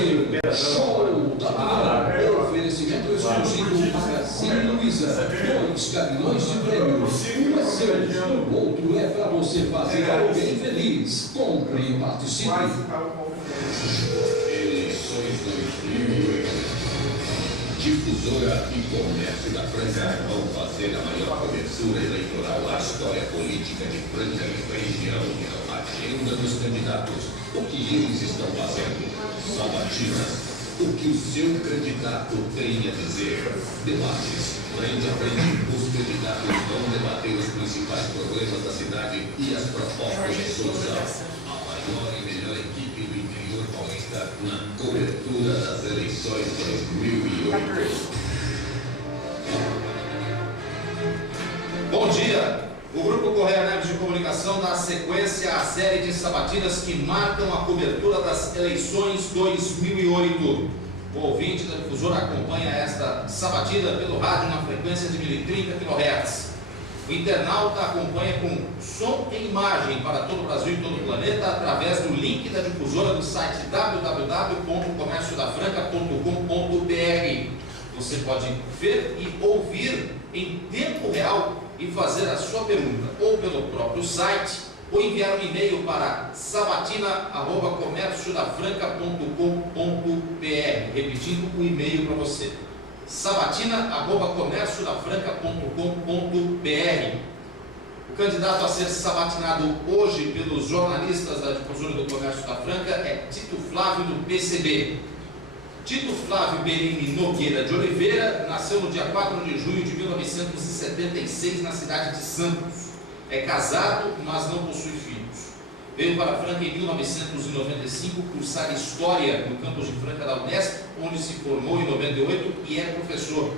ouvir Show da Bola. Oferecimento exclusivo Magazine Luiza. 2 caminhões de prêmios. Um é seu, o outro é para você fazer alguém feliz. Compre e participe. Eleições 2008. Difusora e Comércio da Franca vão fazer a maior cobertura eleitoral da história política de Franca e região. Agenda dos candidatos. O que eles estão fazendo? Sabatinas. O que o seu candidato tem a dizer? Debates. Frente a frente, os candidatos vão debater os principais problemas da cidade e as propostas de solução. A maior e melhor equipe do interior paulista na cobertura das eleições 2008. Bom dia! O Grupo Correia Neves de Comunicação dá sequência à série de sabatinas que marcam a cobertura das eleições 2008. O ouvinte da difusora acompanha esta sabatina pelo rádio na frequência de 1030 kHz. O internauta acompanha com som e imagem para todo o Brasil e todo o planeta através do link da difusora do site www.comerciodafranca.com.br. Você pode ver e ouvir em tempo real e fazer a sua pergunta ou pelo próprio site ou enviar um e-mail para sabatina@comerciodafranca.com.br. Repetindo o e-mail para você: sabatina@comerciodafranca.com.br. O candidato a ser sabatinado hoje pelos jornalistas da difusora do Comércio da Franca é Tito Flávio, do PCB. Tito Flávio Berini Nogueira de Oliveira nasceu no dia 4 de junho de 1976 na cidade de Santos. É casado, mas não possui filhos. Veio para Franca em 1995 cursar História no campus de Franca da Unesp, onde se formou em 98 e é professor.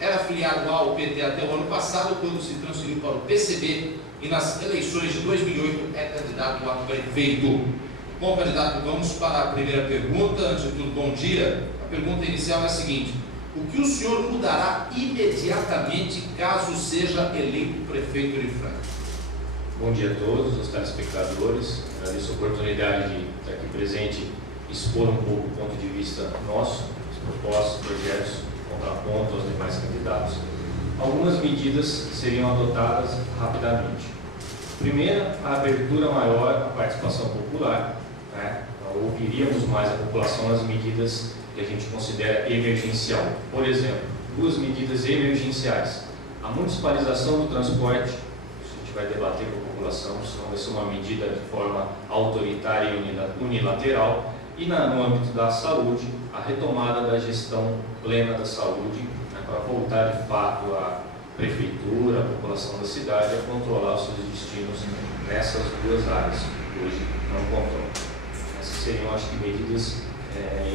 Era afiliado ao PT até o ano passado, quando se transferiu para o PCB e nas eleições de 2008 é candidato a prefeito. Bom, candidato, vamos para a primeira pergunta. Antes de tudo, bom dia. A pergunta inicial é a seguinte: o que o senhor mudará imediatamente caso seja eleito prefeito de Franca? Bom dia a todos os telespectadores. Agradeço a oportunidade de estar aqui presente e expor um pouco o ponto de vista nosso, os propostos, projetos, contraponto aos demais candidatos. Algumas medidas seriam adotadas rapidamente. Primeira, a abertura maior à participação popular. Ouviríamos mais a população nas medidas que a gente considera emergencial. Por exemplo, 2 medidas emergenciais: a municipalização do transporte, a gente vai debater com a população, senão vai ser uma medida de forma autoritária e unilateral, e no âmbito da saúde, a retomada da gestão plena da saúde, para voltar de fato a prefeitura, a população da cidade, a controlar os seus destinos nessas 2 áreas que hoje não controlam. Essas seriam, acho que, medidas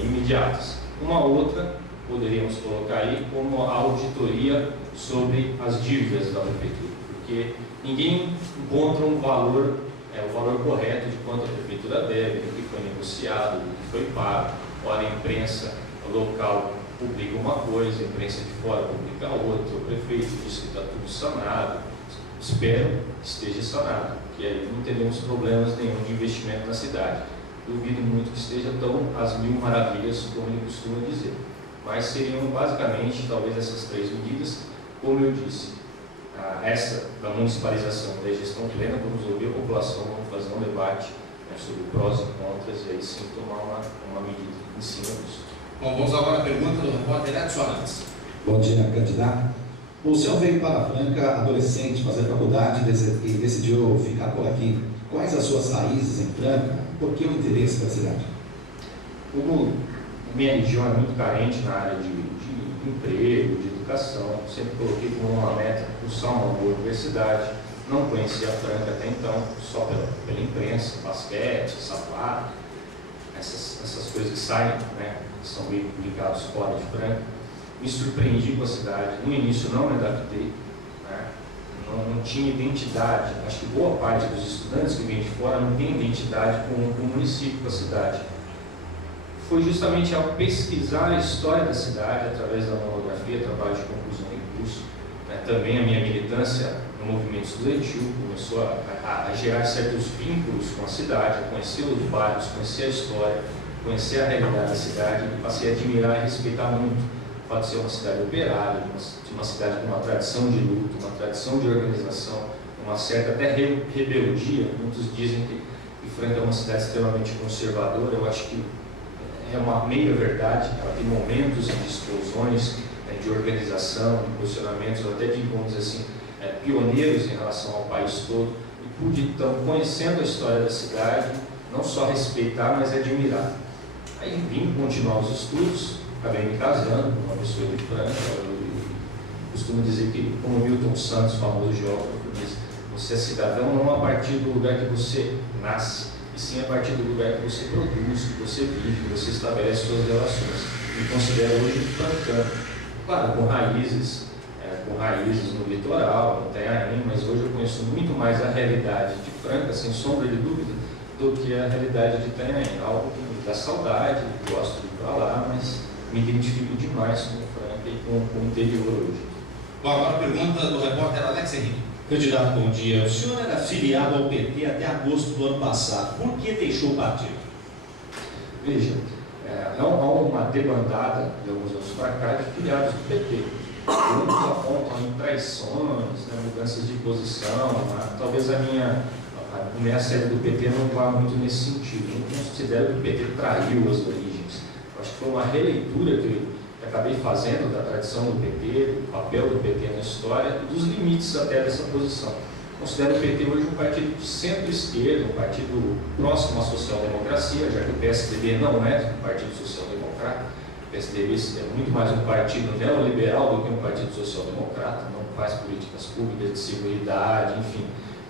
imediatas. Uma outra, poderíamos colocar aí, como a auditoria sobre as dívidas da prefeitura, porque ninguém encontra um valor, o valor correto de quanto a prefeitura deve, do que foi negociado, do que foi pago. Ora, a imprensa local publica uma coisa, a imprensa de fora publica outra, o prefeito diz que está tudo sanado. Espero que esteja sanado, que aí não teremos problemas nenhum de investimento na cidade. Duvido muito que esteja tão às mil maravilhas como ele costuma dizer. Mas seriam basicamente, talvez, essas 3 medidas. Como eu disse, essa da municipalização da gestão plena, vamos ouvir a população, vamos fazer um debate sobre prós e contras e aí sim tomar uma medida em cima disso. Bom, vamos agora à pergunta do repórter Edson Arantes. Bom dia, candidato. O senhor veio para Franca adolescente, fazer faculdade e decidiu ficar por aqui. Quais as suas raízes em Franca? Por que o interesse da cidade? Como minha região é muito carente na área de emprego, de educação, sempre coloquei como uma meta cursar uma boa universidade. Não conhecia a Franca até então, só pela imprensa, basquete, sapato, essas coisas que saem, que são bem publicados fora de Franca. Me surpreendi com a cidade. No início não me adaptei, não tinha identidade. Acho que boa parte dos estudantes que vêm de fora não tem identidade com o município, com a cidade. Foi justamente ao pesquisar a história da cidade, através da monografia, trabalho de conclusão em curso, também a minha militância no movimento estudantil começou a gerar certos vínculos com a cidade, a conhecer os bairros, conhecer a história, conhecer a realidade da cidade e passei a admirar e respeitar muito o fato de ser uma cidade operária, de uma cidade com uma tradição de luta, uma tradição de organização, uma certa até rebeldia. Muitos dizem que Franca é uma cidade extremamente conservadora. Eu acho que é uma meia verdade. Ela tem momentos de explosões, de organização, de posicionamentos, até de, vamos dizer assim, pioneiros em relação ao país todo. E pude, então, conhecendo a história da cidade, não só respeitar, mas admirar. Aí vim continuar os estudos, acabei me casando com uma pessoa de Franca. Eu costumo dizer que, como Milton Santos, famoso geógrafo, diz: você é cidadão não a partir do lugar que você nasce, e sim a partir do lugar que você produz, que você vive, que você estabelece suas relações. Me considero hoje francano, claro, com raízes no litoral, no Itanhaém, mas hoje eu conheço muito mais a realidade de Franca, sem sombra de dúvida, do que a realidade de Itanhaém. Algo que me dá saudade, gosto de ir para lá, mas me identifico demais com Franca e com o interior hoje. Bom, agora a pergunta do repórter Alex Henrique. Candidato, bom dia. O senhor era filiado ao PT até agosto do ano passado. Por que deixou o partido? Veja, há uma debandada de alguns anos para cá de filiados do PT. Muitos apontam em traições, mudanças de posição. Talvez a minha saída do PT não vá muito nesse sentido. Eu não considero que o PT traiu as origens. Eu acho que foi uma releitura que acabei fazendo da tradição do PT, do papel do PT na história e dos limites até dessa posição. Considero o PT hoje um partido de centro-esquerda, um partido próximo à social-democracia, já que o PSDB não é um partido social-democrata. O PSDB é muito mais um partido neoliberal do que um partido social-democrata, não faz políticas públicas de seguridade, enfim,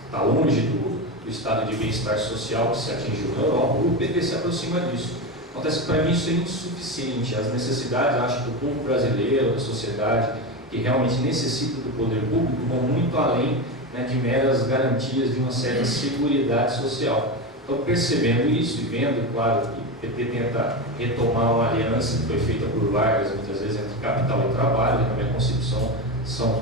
está longe do estado de bem-estar social que se atingiu na Europa. O PT se aproxima disso. Acontece que para mim isso é insuficiente. As necessidades, acho, do povo brasileiro, da sociedade, que realmente necessita do poder público, vão muito além de meras garantias de uma certa seguridade social. Então, percebendo isso e vendo, claro, que o PT tenta retomar uma aliança que foi feita por Vargas, muitas vezes, entre capital e trabalho, na minha concepção, são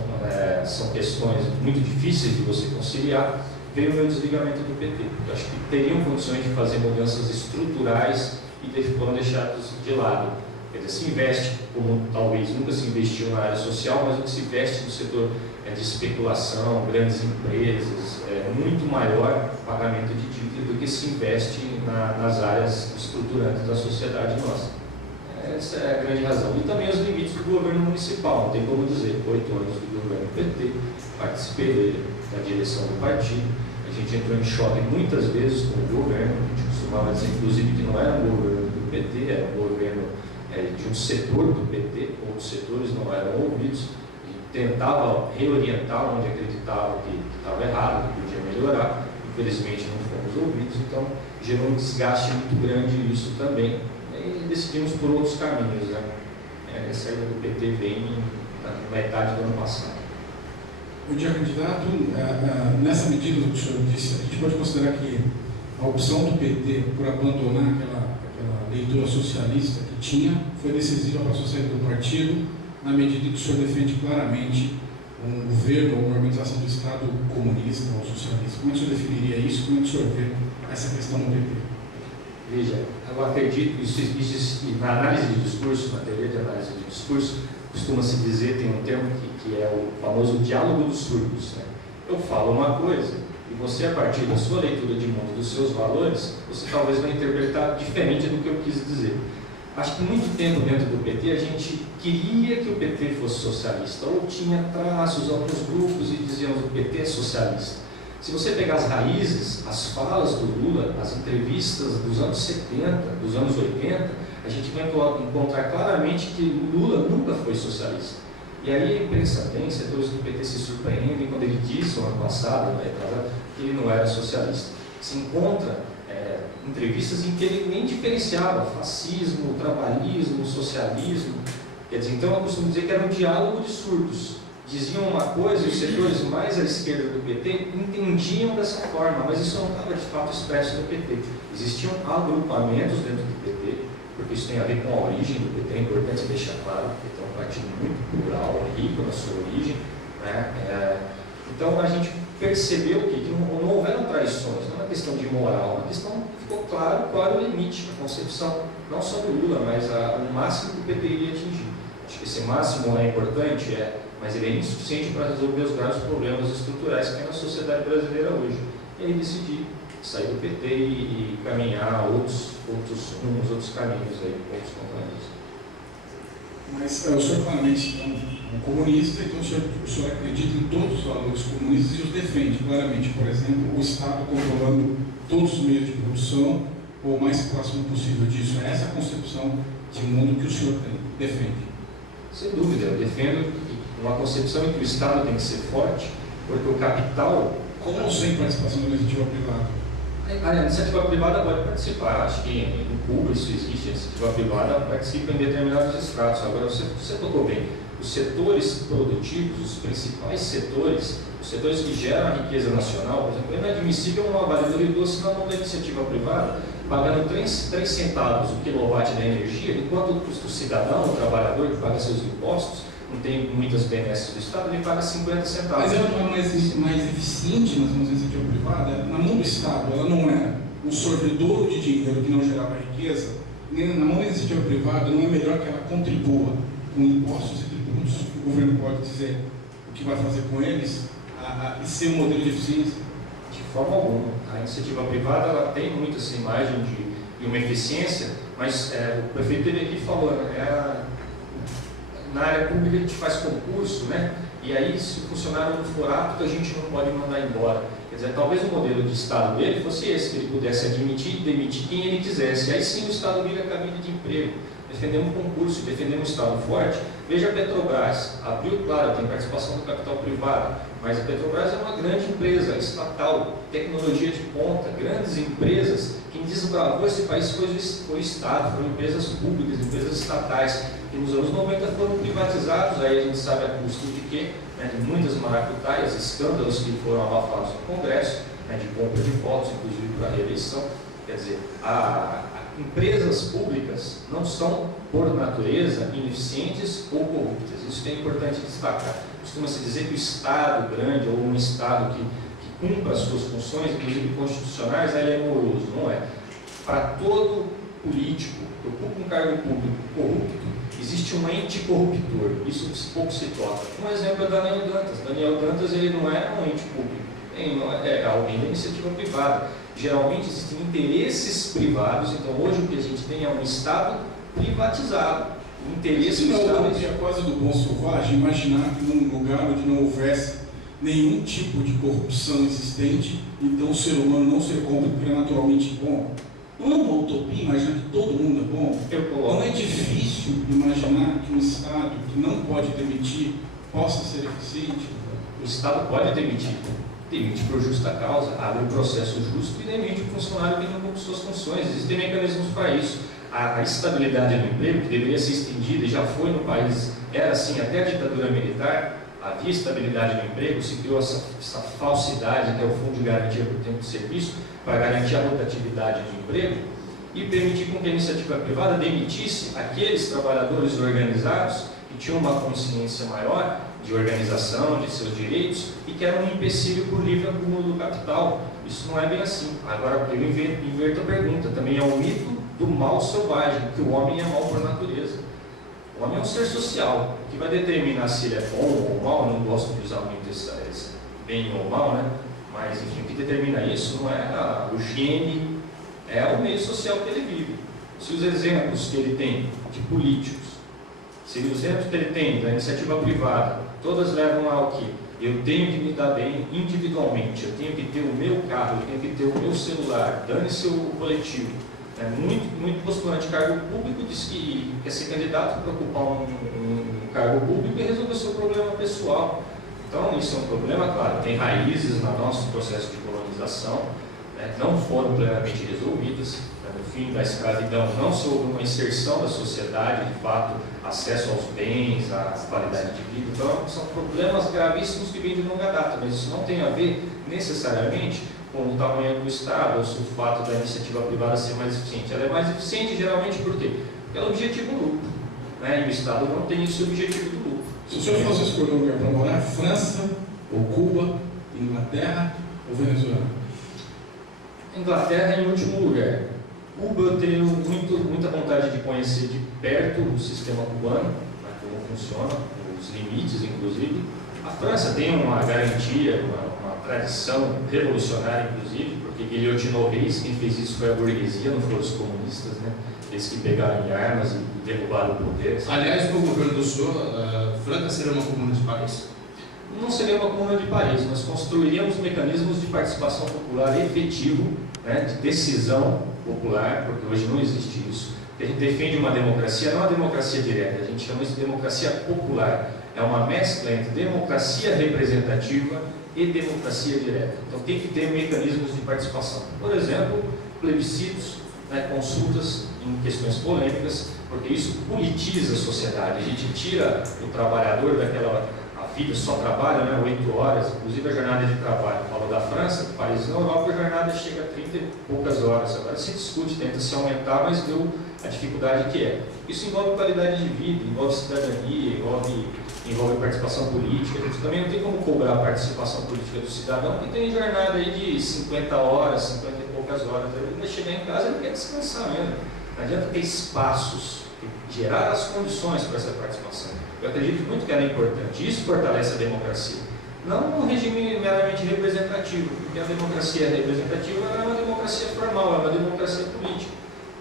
questões muito difíceis de você conciliar, veio o meu desligamento do PT. Eu acho que teriam condições de fazer mudanças estruturais e foram deixados de lado. Quer dizer, se investe, como talvez nunca se investiu na área social, mas o que se investe no setor de especulação, grandes empresas, muito maior pagamento de dívida do que se investe nas áreas estruturantes da sociedade nossa. Essa é a grande razão. E também os limites do governo municipal, não tem como dizer, 8 anos do governo PT, participei da direção do partido, a gente entrou em choque muitas vezes com o governo, a gente costumava dizer, inclusive, que não era um governo do PT, era um governo de um setor do PT, outros setores não eram ouvidos, e tentava reorientar onde acreditava que estava errado, que podia melhorar. Infelizmente não fomos ouvidos, então gerou um desgaste muito grande isso também. E decidimos por outros caminhos. A saída do PT vem na metade do ano passado. Bom dia, candidato. Nessa medida que o senhor disse, a gente pode considerar que a opção do PT por abandonar aquela leitura socialista que tinha foi decisiva para a saída do partido, na medida que o senhor defende claramente um governo ou uma organização do Estado comunista ou socialista. Como é que o senhor definiria isso? Como é que o senhor vê essa questão no PT? Veja, eu acredito, isso na análise de discurso, na teoria de análise de discurso, costuma-se dizer, tem um termo que é o famoso diálogo dos surdos. Eu falo uma coisa e você, a partir da sua leitura de mundo, dos seus valores, você talvez vai interpretar diferente do que eu quis dizer. Acho que muito tempo dentro do PT a gente queria que o PT fosse socialista, ou tinha traços, alguns grupos e dizíamos que o PT é socialista. Se você pegar as raízes, as falas do Lula, as entrevistas dos anos 70, dos anos 80, a gente vai encontrar claramente que Lula nunca foi socialista. E aí a imprensa tem, setores do PT se surpreendem quando ele disse no ano passado, que ele não era socialista. Se encontra entrevistas em que ele nem diferenciava fascismo, trabalhismo, socialismo. Quer dizer, então eu costumo dizer que era um diálogo de surdos. Diziam uma coisa e os setores mais à esquerda do PT entendiam dessa forma, mas isso não estava de fato expresso no PT. Existiam agrupamentos dentro do PT, porque isso tem a ver com a origem do PT, é importante deixar claro, o PT é um partido muito plural, rico na sua origem. Então a gente percebeu que não houveram traições, não é uma questão de moral, é uma questão que ficou claro qual era o limite, a concepção não só do Lula, mas o máximo que o PT iria atingir. Acho que esse máximo é importante, mas ele é insuficiente para resolver os graves problemas estruturais que tem na sociedade brasileira hoje. E aí decidi sair do PT e caminhar outros rumos, outros caminhos, outros companheiros. Mas o senhor claramente é um comunista, então o senhor acredita em todos os valores comunistas e os defende claramente. Por exemplo, o Estado controlando todos os meios de produção, ou o mais próximo possível disso. É essa a concepção de mundo que o senhor defende? Sem dúvida, eu defendo uma concepção em que o Estado tem que ser forte, porque o capital... Com ou sem participação da iniciativa privada? A iniciativa privada pode participar, acho que no Cuba isso existe, a iniciativa privada participa em determinados estratos. Agora, você tocou bem, os setores produtivos, os principais setores, os setores que geram a riqueza nacional, por exemplo, é inadmissível uma valedora doce na mão da iniciativa privada, pagando 3 centavos o quilowatt da energia, enquanto o cidadão, o trabalhador que paga seus impostos, não tem muitas benesses do Estado, ele paga 50 centavos. Mas ela não é mais eficiente nas mãos da iniciativa privada? Na mão do Estado, ela não é um sorvedor de dinheiro que não gerava riqueza? Na mão da iniciativa privada, não é melhor que ela contribua com impostos e tributos? O governo pode dizer o que vai fazer com eles e ser um modelo de eficiência? De forma alguma. A iniciativa privada ela tem muito essa imagem de uma eficiência, mas o prefeito teve aqui falou, na área pública a gente faz concurso, né? E aí se o funcionário não for apto, a gente não pode mandar embora. Quer dizer, talvez o modelo de Estado dele fosse esse, que ele pudesse admitir e demitir quem ele quisesse. Aí sim o Estado vira cabide de emprego. Defendemos um concurso, defendemos um Estado forte. Veja a Petrobras, abriu, claro, tem participação do capital privado, mas a Petrobras é uma grande empresa estatal, tecnologia de ponta, grandes empresas. Quem desbravou esse país foi o Estado, foram empresas públicas, empresas estatais, que nos anos 90 foram privatizados, aí a gente sabe a custo de quê? De muitas maracutaias, escândalos que foram abafados no Congresso, de compra de votos, inclusive para a reeleição. Quer dizer, empresas públicas não são, por natureza, ineficientes ou corruptas. Isso que é importante destacar. Costuma-se dizer que o Estado grande ou um Estado que cumpra as suas funções, inclusive constitucionais, ele é moroso. Não é. Para todo político que ocupa um cargo público corrupto, existe um ente corruptor. Isso pouco se toca. Um exemplo é Daniel Dantas. Daniel Dantas ele não é um ente público, é alguém da iniciativa privada. Geralmente existem interesses privados, então hoje o que a gente tem é um Estado privatizado. O interesse do Estado é quase do bom selvagem imaginar que num lugar onde não houvesse nenhum tipo de corrupção existente, então o ser humano não ser corrupto porque é naturalmente bom. Não é uma utopia imaginar que todo mundo é bom? Não é difícil imaginar que um Estado que não pode demitir possa ser eficiente? O Estado pode demitir. Demite por justa causa, abre um processo justo e demite o funcionário que não cumpre suas funções. Existem mecanismos para isso. A estabilidade do emprego, que deveria ser estendida e já foi no país, era assim até a ditadura militar, havia estabilidade no emprego, se criou essa falsidade, que é o Fundo de Garantia por Tempo de Serviço, para garantir a rotatividade do emprego e permitir com que a iniciativa privada demitisse aqueles trabalhadores organizados que tinham uma consciência maior de organização, de seus direitos e que eram um empecilho para o livre acúmulo do capital. Isso não é bem assim. Agora, eu inverto a pergunta. Também é um mito do mal selvagem, que o homem é mal por natureza. O homem é um ser social, que vai determinar se ele é bom ou mal. Eu não gosto de usar muito esse bem ou mal, né? Mas, enfim, o que determina isso não é o gene, é o meio social que ele vive. Se os exemplos que ele tem de políticos, se os exemplos que ele tem da iniciativa privada, todas levam ao que eu tenho que me dar bem individualmente, eu tenho que ter o meu carro, eu tenho que ter o meu celular, dane-se o coletivo. Muito postulante de cargo público diz que quer ser candidato para ocupar um cargo público e resolver o seu problema pessoal. Então, isso é um problema, claro, tem raízes no nosso processo de colonização, não foram plenamente resolvidas. No fim da escravidão não se houve uma inserção da sociedade, de fato, acesso aos bens, à qualidade de vida. Então, são problemas gravíssimos que vêm de longa data, mas isso não tem a ver necessariamente com o tamanho do Estado ou o fato da iniciativa privada ser mais eficiente. Ela é mais eficiente geralmente por quê? Pelo objetivo do lucro. E o Estado não tem esse objetivo do lucro. Se o senhor fosse escolher um lugar para morar, França, ou Cuba, Inglaterra ou Venezuela? Inglaterra em último lugar. Cuba eu tenho muita vontade de conhecer de perto o sistema cubano, né, como funciona, os limites inclusive. A França tem uma garantia, uma tradição revolucionária inclusive, porque guilhotinou reis, quem fez isso foi a burguesia, não foram os comunistas, né? Eles que pegaram em armas e derrubaram o poder. Aliás, no governo do senhor, Franca seria uma comuna de Paris? Não seria uma comuna de Paris, nós construiríamos mecanismos de participação popular efetivo, né, de decisão popular, porque hoje não existe isso. A gente defende uma democracia, não uma democracia direta, a gente chama isso de democracia popular. É uma mescla entre democracia representativa e democracia direta. Então tem que ter mecanismos de participação. Por exemplo, plebiscitos, né, consultas em questões polêmicas, porque isso politiza a sociedade. A gente tira o trabalhador daquela vida só trabalha, né, 8 horas, inclusive a jornada de trabalho. Falou da França, países na Europa, a jornada chega a 30 e poucas horas. Agora se discute, tenta se aumentar, mas deu a dificuldade que é. Isso envolve qualidade de vida, envolve cidadania, envolve participação política. A gente também não tem como cobrar a participação política do cidadão, que tem jornada aí de 50 horas, 50 e poucas horas. Ele vai chegar em casa, ele quer descansar mesmo. Não adianta ter espaços, gerar as condições para essa participação. Eu acredito muito que ela é importante. Isso fortalece a democracia. Não um regime meramente representativo, porque a democracia representativa é uma democracia formal, é uma democracia política,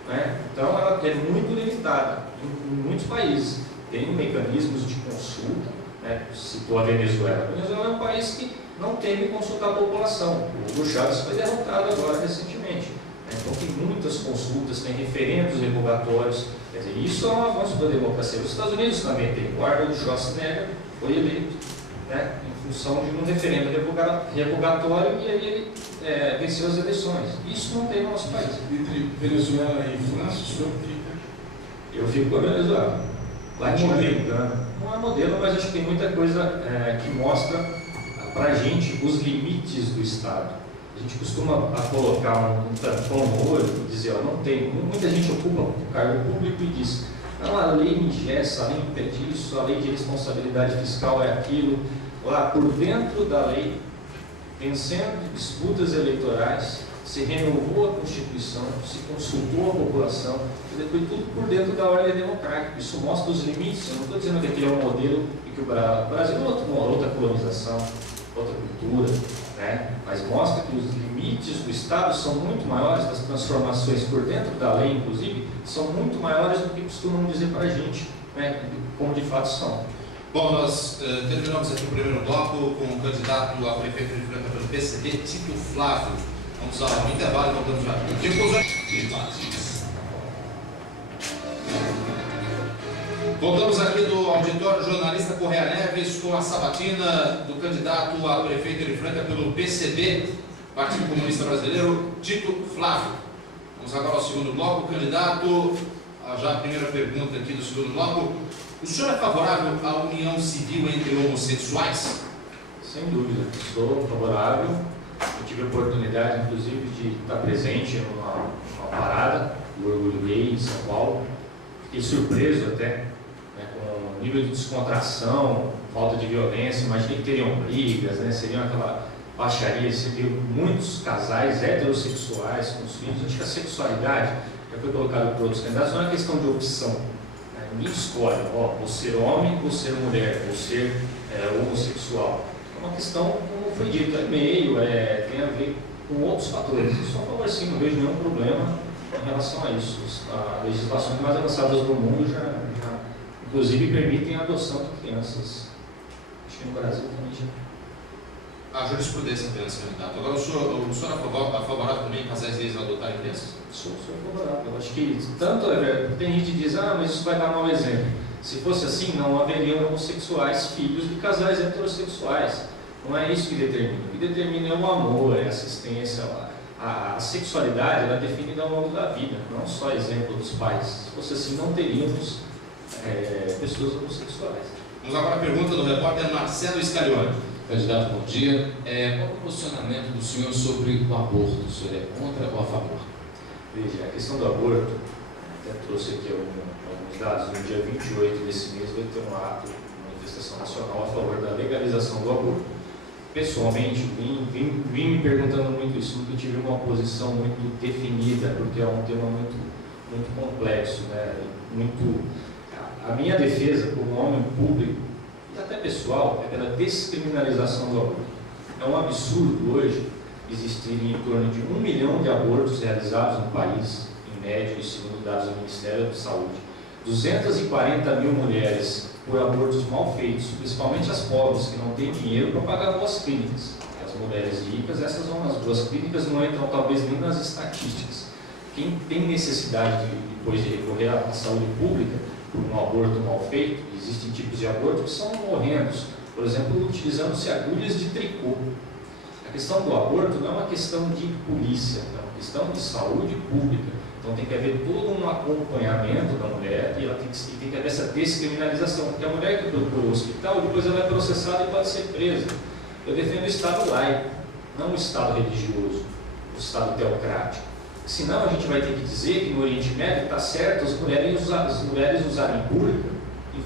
né? Então ela é muito limitada em muitos países. Tem mecanismos de consulta, né? Citou a Venezuela. A Venezuela é um país que não teme consultar a população. O Hugo Chávez foi derrotado agora recentemente. Então tem muitas consultas, tem referendos revogatórios. Quer dizer, isso é um avanço da democracia. Os Estados Unidos também tem. O Arnold Schwarzenegger foi eleito, né, em função de um referendo revogatório e aí ele venceu as eleições. Isso não tem no nosso país. Entre Venezuela e França, o senhor fica? Eu fico com a Venezuela. Latino-americana. Não é modelo, mas acho que tem muita coisa que mostra para a gente os limites do Estado. A gente costuma colocar um tampão no olho e dizer, não tem. Muita gente ocupa o cargo público e diz, não, a lei me engessa, a lei impede isso, a lei de responsabilidade fiscal é aquilo. Lá por dentro da lei, vencendo disputas eleitorais, se renovou a Constituição, se consultou a população, foi tudo por dentro da ordem democrática. Isso mostra os limites. Eu não estou dizendo que aquele é um modelo e que o Brasil é outra colonização, outra cultura, né? Mas mostra que os limites do Estado são muito maiores, das transformações por dentro da lei, inclusive, são muito maiores do que costumam dizer para a gente, né? Como de fato são. Bom, nós terminamos aqui o primeiro bloco com o candidato a prefeito de Franca pelo PCB, Tito Flávio. Vamos ao intervalo e voltamos já. Voltamos aqui do auditório jornalista Correia Neves com a sabatina do candidato a prefeito de Franca pelo PCB, Partido Comunista Brasileiro, Tito Flávio. Vamos agora ao segundo bloco. Candidato, já a primeira pergunta aqui do segundo bloco. O senhor é favorável à união civil entre homossexuais? Sem dúvida, sou favorável. Eu tive a oportunidade, inclusive, de estar presente numa parada do Orgulho Gay em São Paulo. Fiquei surpreso até, né, com o nível de descontração, falta de violência. Imaginei que teriam brigas, né, seriam aquela baixaria, seriam muitos casais heterossexuais com os filhos. Acho que a sexualidade, já foi colocado por outros candidatos, não é uma questão de opção. Né, ninguém escolhe, vou ser homem, vou ser mulher, vou ser homossexual. É uma questão, como foi dito, é meio, tem a ver com outros fatores. Eu sou a favor, sim, não vejo nenhum problema em relação a isso. As legislações mais avançadas do mundo já inclusive, permitem a adoção de crianças. Acho que no Brasil também já. A jurisprudência apenas, candidato. Agora, o senhor é favorável também em casais gays a adotarem crianças? Sou favorável. Eu acho que tanto tem gente que diz, mas isso vai dar mau exemplo. Se fosse assim, não haveriam homossexuais filhos de casais heterossexuais. Não é isso que determina. O que determina é o amor, é a assistência. A sexualidade ela é definida ao longo da vida, não só exemplo dos pais. Se fosse assim, não teríamos pessoas homossexuais. Vamos agora à pergunta do repórter Marcelo Scarione. Candidato, bom dia. Qual é o posicionamento do senhor sobre o aborto? O senhor é contra ou a favor? Veja, a questão do aborto, até trouxe aqui alguns dados. No dia 28 desse mês vai ter um ato, uma manifestação nacional a favor da legalização do aborto. pessoalmente, vim me perguntando muito isso, nunca tive uma posição muito definida, porque é um tema muito complexo, né? A minha defesa como homem público e até pessoal é pela descriminalização do aborto. É um absurdo hoje existirem em torno de 1 milhão de abortos realizados no país, em média, segundo dados do Ministério da Saúde. 240 mil mulheres por abortos mal feitos, principalmente as pobres que não têm dinheiro para pagar boas clínicas. As mulheres ricas, essas vão nas boas clínicas, não entram talvez nem nas estatísticas. Quem tem necessidade depois de recorrer à saúde pública por um aborto mal feito, existem tipos de aborto que são horrendos, por exemplo, utilizando-se agulhas de tricô. A questão do aborto não é uma questão de polícia, é uma questão de saúde pública. Então tem que haver todo um acompanhamento da mulher e ela tem que haver essa descriminalização, porque a mulher que procura o hospital, depois ela é processada e pode ser presa. Eu defendo o Estado laico, não o Estado religioso, o Estado teocrático. Senão a gente vai ter que dizer que no Oriente Médio está certo as mulheres usarem burca em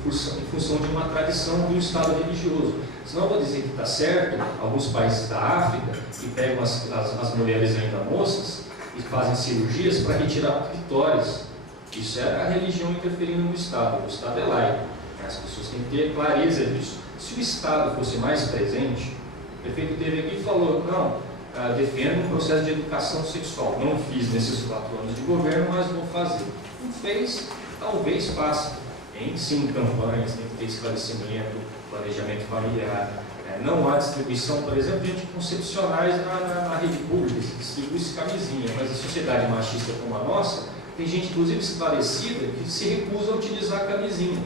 função de uma tradição de um Estado religioso. Senão eu vou dizer que está certo alguns países da África que pegam as mulheres ainda moças e fazem cirurgias para retirar clitóris. Isso é a religião interferindo no Estado. O Estado é laico. As pessoas têm que ter clareza disso. Se o Estado fosse mais presente, o prefeito teve aqui e falou, não, defendo um processo de educação sexual. Não fiz nesses 4 anos de governo, mas vou fazer. Não fez, talvez faça. Tem sim campanhas, tem que ter esclarecimento, planejamento familiar. Não há distribuição, por exemplo, de anticoncepcionais na rede pública, se distribui-se camisinha, mas a sociedade machista como a nossa, tem gente inclusive esclarecida que se recusa a utilizar a camisinha.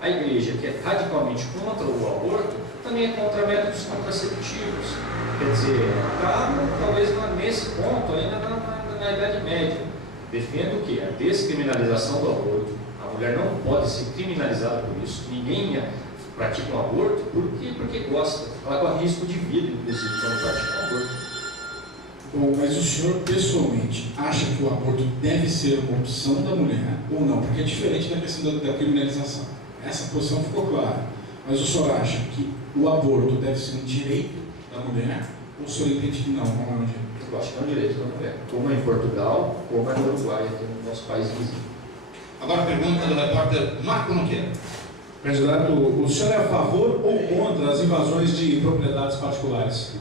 A igreja, que é radicalmente contra o aborto, também é contra métodos contraceptivos. Quer dizer, está talvez nesse ponto, ainda na Idade Média. Defendo o quê? A descriminalização do aborto. A mulher não pode ser criminalizada por isso. Ninguém pratica um aborto porque gosta. Ela corre risco de vida, inclusive, quando pratica um aborto. Bom, mas o senhor pessoalmente acha que o aborto deve ser uma opção da mulher ou não? Porque é diferente da questão da criminalização. Essa posição ficou clara. Mas o senhor acha que o aborto deve ser um direito da mulher ou o senhor entende que não é um direito? Eu acho que é um direito da mulher. Como é em Portugal, como é no Uruguai, aqui no nosso país vizinho. Agora pergunta do repórter Marco Nogueira. Candidato, o senhor é a favor ou contra as invasões de propriedades particulares?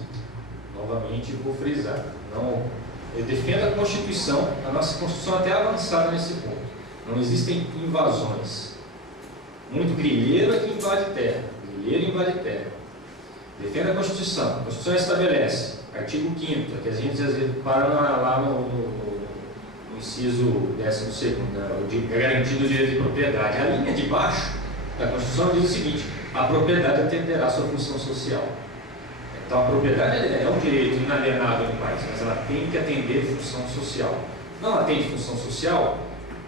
Novamente, vou frisar. Não, eu defendo a Constituição, a nossa Constituição até avançada nesse ponto. Não existem invasões. Muito grilheiro é que invade terra. Grilheiro invade terra. Defendo a Constituição. A Constituição estabelece, artigo 5º, que a gente às vezes para lá no inciso 12º, né, garantido o direito de propriedade. A linha de baixo da Constituição diz o seguinte: a propriedade atenderá à sua função social. Então a propriedade é um direito inalienável do país, mas ela tem que atender função social. Não atende função social,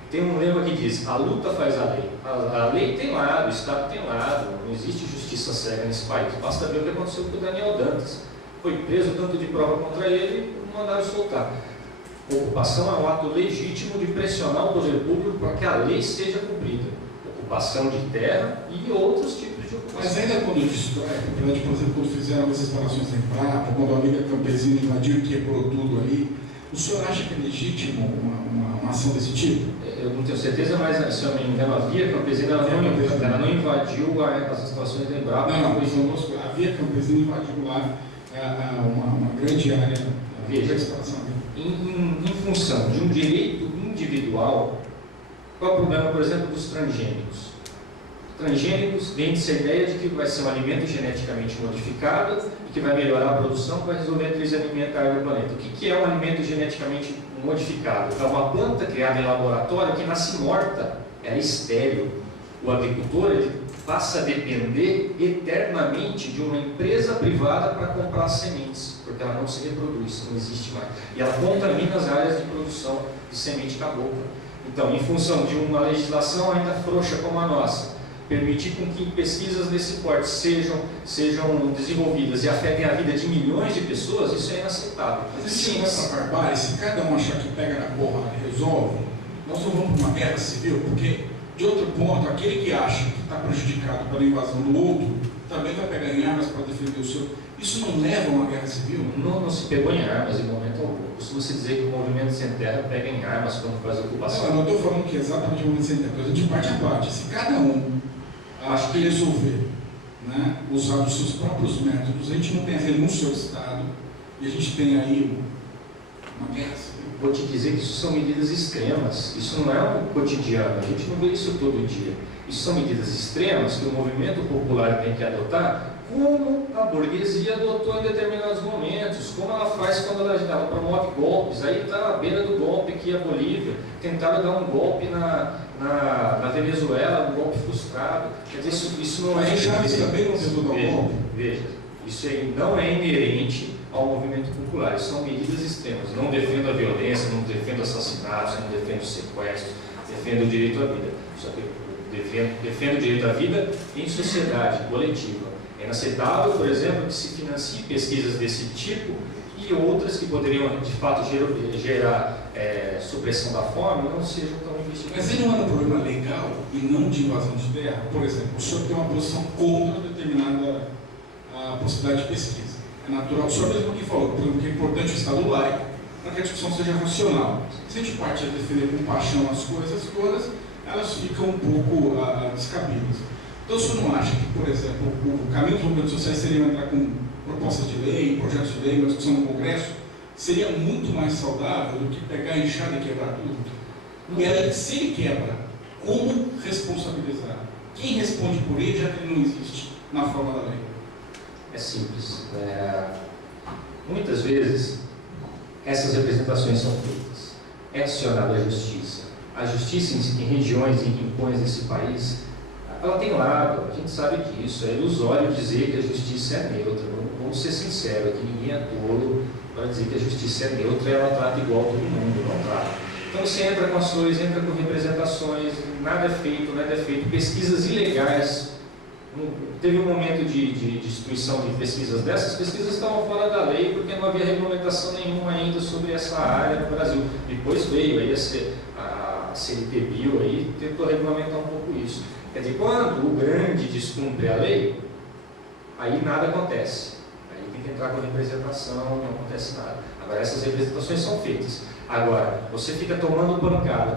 tem um lema que diz: a luta faz a lei. A lei tem lado, o Estado tem lado, não existe justiça cega nesse país. Basta ver o que aconteceu com o Daniel Dantas. Foi preso, tanto de prova contra ele, e mandaram soltar. Ocupação é um ato legítimo de pressionar o poder público para que a lei seja cumprida. Ocupação de terra e outros tipos de ocupação. Mas ainda quando destrói a propriedade, por exemplo, quando fizeram essas instalações em Prata, quando a Liga Campesina invadiu e quebrou tudo ali, o senhor acha que é legítimo uma ação desse tipo? Eu não tenho certeza, mas se eu não me engano, a Via Campesina ela não invadiu as instalações da Embrapa. Não, a Via Campesina invadiu lá uma grande área de exploração. Em função de um direito individual, qual é o problema, por exemplo, dos transgênicos? Transgênicos vende-se a ideia de que vai ser um alimento geneticamente modificado e que vai melhorar a produção, que vai resolver a crise alimentar do planeta. O que é um alimento geneticamente modificado? É uma planta criada em laboratório que nasce morta, ela é estéril. O agricultor passa a depender eternamente de uma empresa privada para comprar sementes, porque ela não se reproduz, não existe mais. E ela contamina as áreas de produção de semente cabocla. Então, em função de uma legislação ainda frouxa como a nossa, permitir com que pesquisas desse porte sejam desenvolvidas e afetem a vida de milhões de pessoas, isso é inaceitável. Mas sim, essa barbárie, se cada um achar que pega na porra e resolve, nós não vamos para uma guerra civil, porque, de outro ponto, aquele que acha que está prejudicado pela invasão do outro, também vai pegar em armas para defender o seu. Isso não leva a uma guerra civil? Não se pegou em armas em momento algum. Costuma-se dizer que o movimento sem terra pega em armas quando faz ocupação. Não estou falando que é exatamente o movimento sem terra, coisa de parte a parte. Se cada um acha que resolver, né, usar os seus próprios métodos, a gente não tem a renúncia ao Estado e a gente tem aí uma guerra civil. Vou te dizer que isso são medidas extremas. Isso não é um cotidiano. A gente não vê isso todo dia. Isso são medidas extremas que o movimento popular tem que adotar, como a burguesia adotou em determinados momentos, como ela faz quando ela promove golpes. Aí está à beira do golpe aqui a Bolívia, tentaram dar um golpe na Venezuela, um golpe frustrado. Quer dizer, isso não é... Mas o Chaves também não tentou dar um golpe. Veja, isso aí não é inerente ao movimento popular. Isso são medidas extremas. Não defendo a violência, não defendo assassinatos, não defendo sequestros, defendo o direito à vida. Só que defendo o direito à vida em sociedade coletiva. É inaceitável, por exemplo, que se financie pesquisas desse tipo e outras que poderiam, de fato, gerar supressão da fome não sejam tão investigadas. Mas ele não é um problema legal e não de invasão de terra? Por exemplo, o senhor tem uma posição contra determinada possibilidade de pesquisa. É natural, o senhor mesmo que falou, por exemplo, que é importante o Estado laico para que a discussão seja racional. Se a gente parte a defender com paixão as coisas todas, elas ficam um pouco descabidas. Então, o senhor não acha que, por exemplo, o caminho dos movimentos sociais seria entrar com propostas de lei, projetos de lei, uma discussão no Congresso, seria muito mais saudável do que pegar a enxada e quebrar tudo? E aí, se ele quebra, como responsabilizar? Quem responde por ele, já que ele não existe na forma da lei? É simples. Muitas vezes, essas representações são feitas. É acionada a justiça. A justiça em regiões, em rincões desse país, ela tem lado, a gente sabe disso. É ilusório dizer que a justiça é neutra. Vamos ser sinceros aqui, ninguém é tolo para dizer que a justiça é neutra e ela trata igual todo mundo, não trata. Então você entra com ações, entra com representações, nada é feito, pesquisas ilegais. Teve um momento de destruição de pesquisas dessas, pesquisas estavam fora da lei porque não havia regulamentação nenhuma ainda sobre essa área no Brasil. Depois veio aí a CNPBio aí, tentou regulamentar um pouco isso. Quer dizer, quando o grande descumpre a lei, aí nada acontece. Aí tem que entrar com representação, não acontece nada. Agora, essas representações são feitas. Agora, você fica tomando pancada,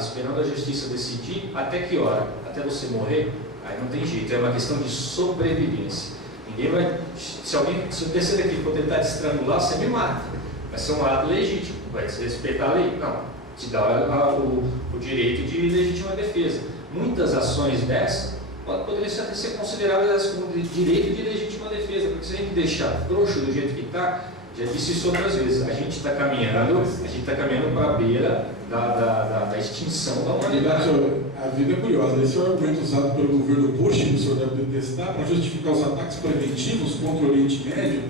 esperando a justiça decidir, até que hora? Até você morrer? Aí não tem jeito, é uma questão de sobrevivência. Ninguém vai... Se eu descer daqui e for tentar te estrangular, você me mata. Vai ser um ato legítimo, vai se respeitar a lei? Não. Te dá o direito de legítima defesa. Muitas ações dessas poderiam ser consideradas como direito de legítima defesa, porque se a gente deixar frouxo do jeito que está, já disse isso outras vezes, a gente está caminhando para a beira da extinção da humanidade. A vida é curiosa. Esse é o argumento usado pelo governo Bush, que o senhor deve detestar, para justificar os ataques preventivos contra o Oriente Médio,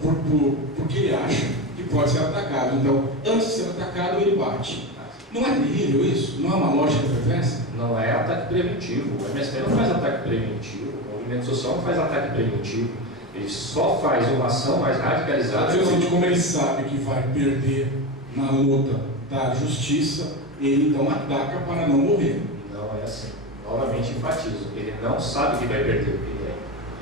porque ele acha que pode ser atacado. Então, antes de ser atacado, ele bate. Não é terrível isso? Não é uma lógica perversa? Não é ataque preventivo. O MST não faz ataque preventivo. O movimento social não faz ataque preventivo. Ele só faz uma ação mais radicalizada. Como ele sabe que vai perder na luta da justiça, ele então ataca para não morrer. Não é assim. Novamente enfatizo. Ele não sabe que vai perder.